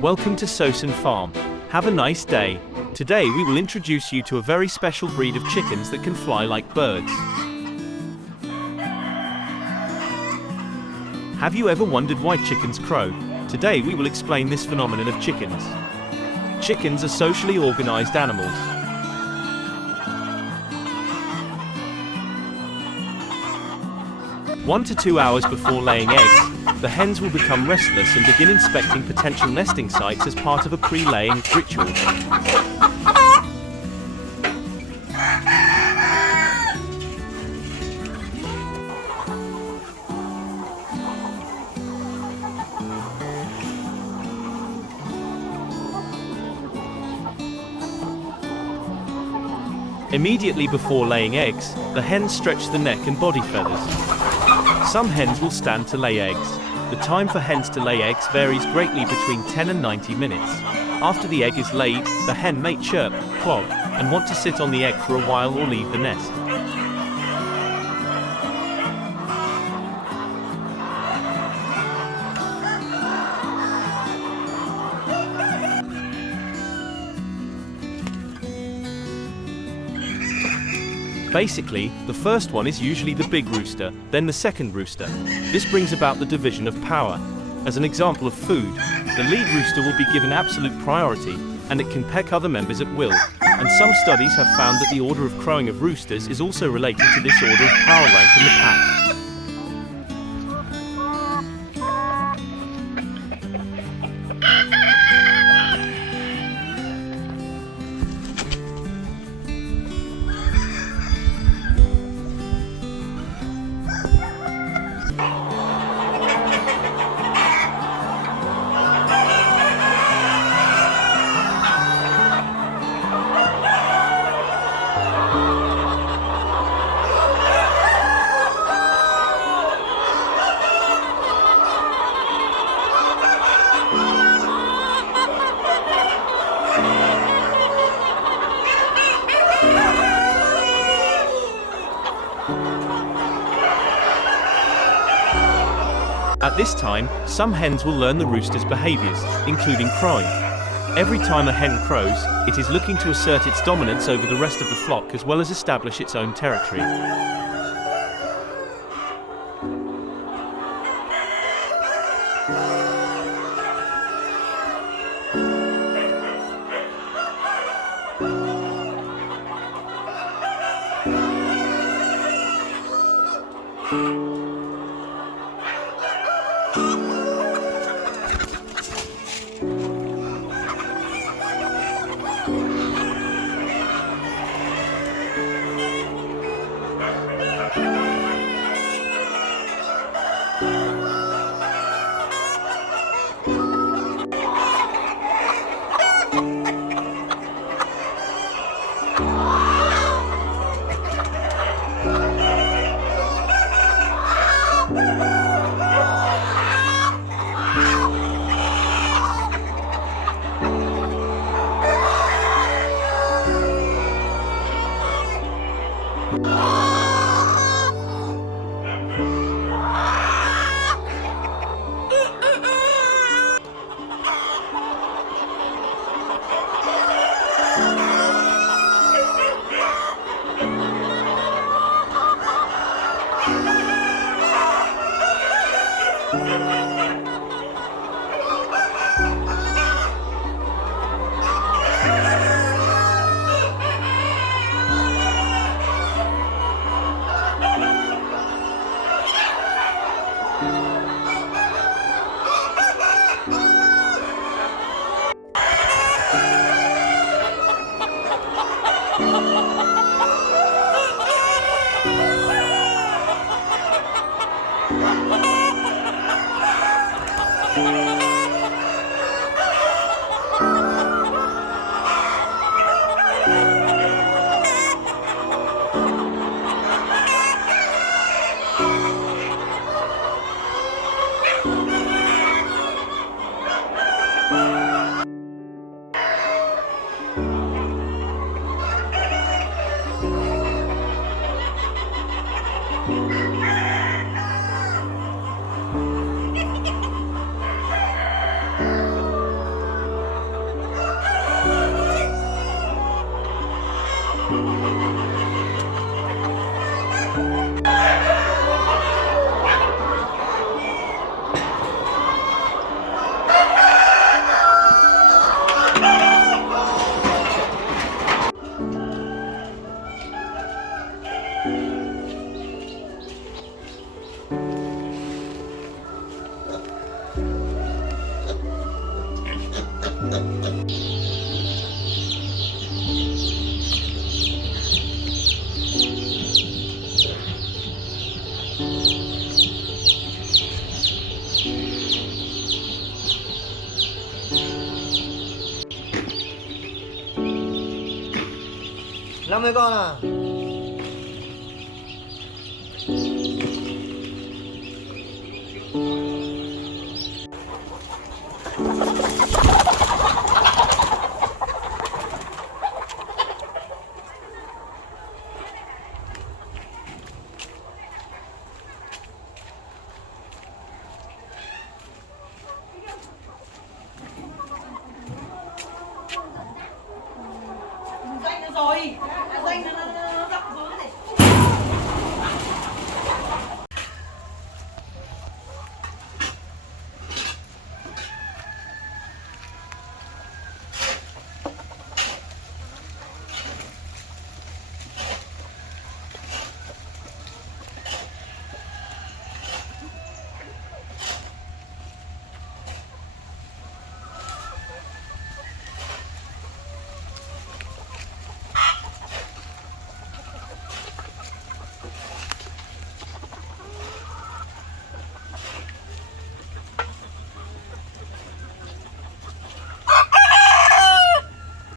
Welcome to Soson Farm. Have a nice day. Today we will introduce you to a very special breed of chickens that can fly like birds. Have you ever wondered why chickens crow? Today we will explain this phenomenon of chickens. Chickens are socially organized animals. One to 2 hours before laying eggs, the hens will become restless and begin inspecting potential nesting sites as part of a pre-laying ritual. Immediately before laying eggs, the hens stretch the neck and body feathers. Some hens will stand to lay eggs. The time for hens to lay eggs varies greatly between 10 and 90 minutes. After the egg is laid, the hen may chirp, clog, and want to sit on the egg for a while or leave the nest. Basically, the first one is usually the big rooster, then the second rooster. This brings about the division of power. As an example of food, the lead rooster will be given absolute priority, and it can peck other members at will. And some studies have found that the order of crowing of roosters is also related to this order of power rank in the pack. At this time, some hens will learn the rooster's behaviors, including crowing. Every time a hen crows, it is looking to assert its dominance over the rest of the flock as well as establish its own territory. 50 con à? Danh nó rồi, danh nó